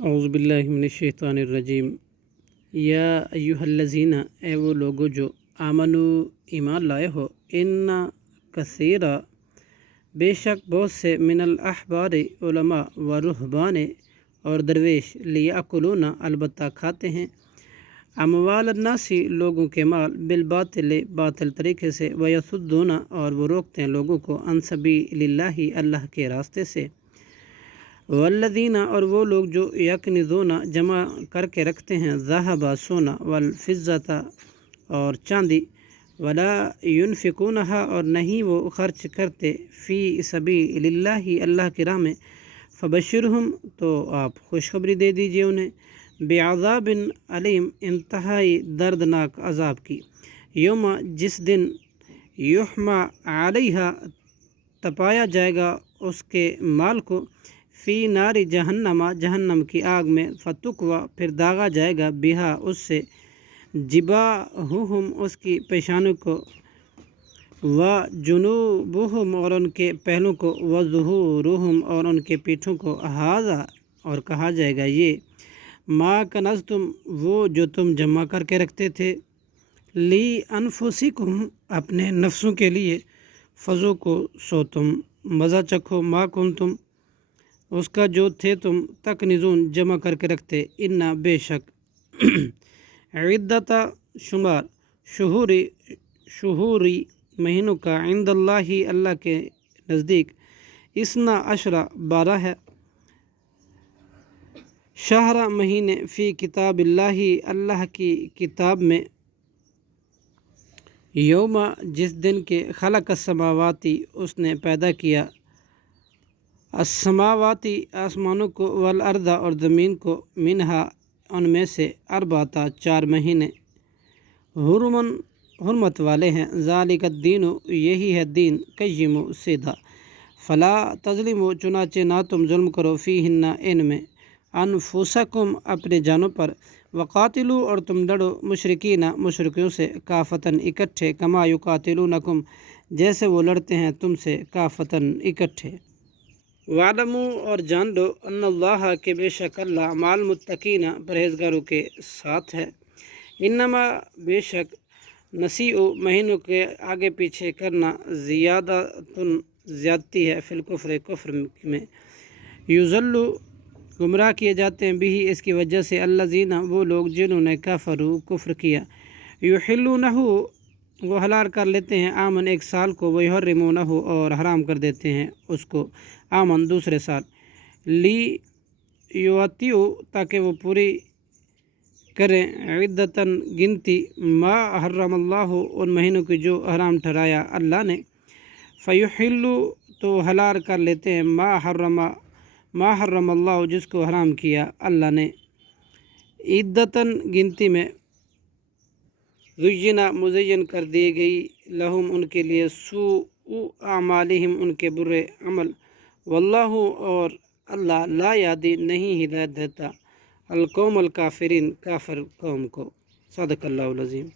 اعوذ باللہ من الشیطان الرجیم۔ یا ایہا الذین، اے وہ لوگو جو آمنو ایمان لائے ہو، ان کثیرا بے شک بہت سے من الاحبار علماء و رہبان اور درویش لیاکلون البتہ کھاتے ہیں، اموال الناسی لوگوں کے مال بالباطل باطل طریقے سے، ویصدون اور وہ روکتے ہیں لوگوں کو عن سبیل اللہ اللہ کے راستے سے، والذین اور وہ لوگ جو یکنزون جمع کر کے رکھتے ہیں ذہب سونا، والفضۃ اور چاندی، ولا ینفقونہا اور نہیں وہ خرچ کرتے، فی سبیل اللہ اللہ کی راہ میں، فبشرہم تو آپ خوشخبری دے دیجئے انہیں، بعذاب علیم انتہائی دردناک عذاب کی، یوم جس دن یحمى علیہا تپایا جائے گا اس کے مال کو، فی نار جہنم جہنم کی آگ میں، فتکوی پھر داغا جائے گا، بہا اس سے، جباہہم اس کی پیشانوں کو، وجنوبہم اور ان کے پہلوں کو، وظہورہم اور ان کے پیٹھوں کو، ھذا اور کہا جائے گا یہ، ما کنزتم وہ جو تم جمع کر کے رکھتے تھے، لی انفسکم اپنے نفسوں کے لیے، فذوقوا سو تم مزہ چکھو، ما کنتم اس کا جو تھے تم، تکنزون جمع کر کے رکھتے، ان بے شک، عدت شمار، شہوری مہینوں کا، عند اللہ اللہ کے نزدیک، اثنا عشرہ 12 ہے، شہر مہینے، فی کتاب اللہ اللہ کی کتاب میں، یوم جس دن کے خلق السماواتی اس نے پیدا کیا، السماواتی آسمانوں کو، والارض اور زمین کو، منہا ان میں سے، اربعۃ 4 مہینے، حرمت والے ہیں، ذالک الدین یہی ہے دین، قیم سیدھا، فلا تظلموا چنانچہ نہ تم ظلم کرو، فیہن ان میں، انفسکم اپنے جانوں پر، وقاتلوا اور تم لڑو، مشرکین مشرکوں سے، کافتن اکٹھے، کما یقاتلونکم جیسے وہ لڑتے ہیں تم سے، کافتن اکٹھے، وَاعْلَمُوا اور جان لو، ان اللہ کہ بے شک اللہ، مع المتقین پرہیزگاروں کے ساتھ ہے، انما بے شک، نسیء مہینوں کے آگے پیچھے کرنا، زیادتن زیادتی ہے، فی الکفر کفر میں، یضل گمراہ کیے جاتے ہیں، بھی اس کی وجہ سے، الذین وہ لوگ جنہوں نے کفروا کفر کیا، یحلونہ وہ حلال کر لیتے ہیں، آمن ایک سال کو، ویحرمونہ اور حرام کر دیتے ہیں اس کو، آمن دوسرے سال، لی یواتیو تاکہ وہ پوری کریں، عدتاً گنتی، ما حرم اللہ ان مہینوں کی جو حرام ٹھہرایا اللہ نے، فیحلوا تو حلال کر لیتے ہیں، ما حرم اللہ جس کو حرام کیا اللہ نے، عدتاً گنتی میں، زینا مزین کر دی گئی، لہم ان کے لیے، سوء اعمالہم ان کے برے عمل، واللہ اور اللہ، لا یہدی نہیں ہدایت دیتا، القوم الکافرین کافر قوم کو، صدق اللہ العظیم۔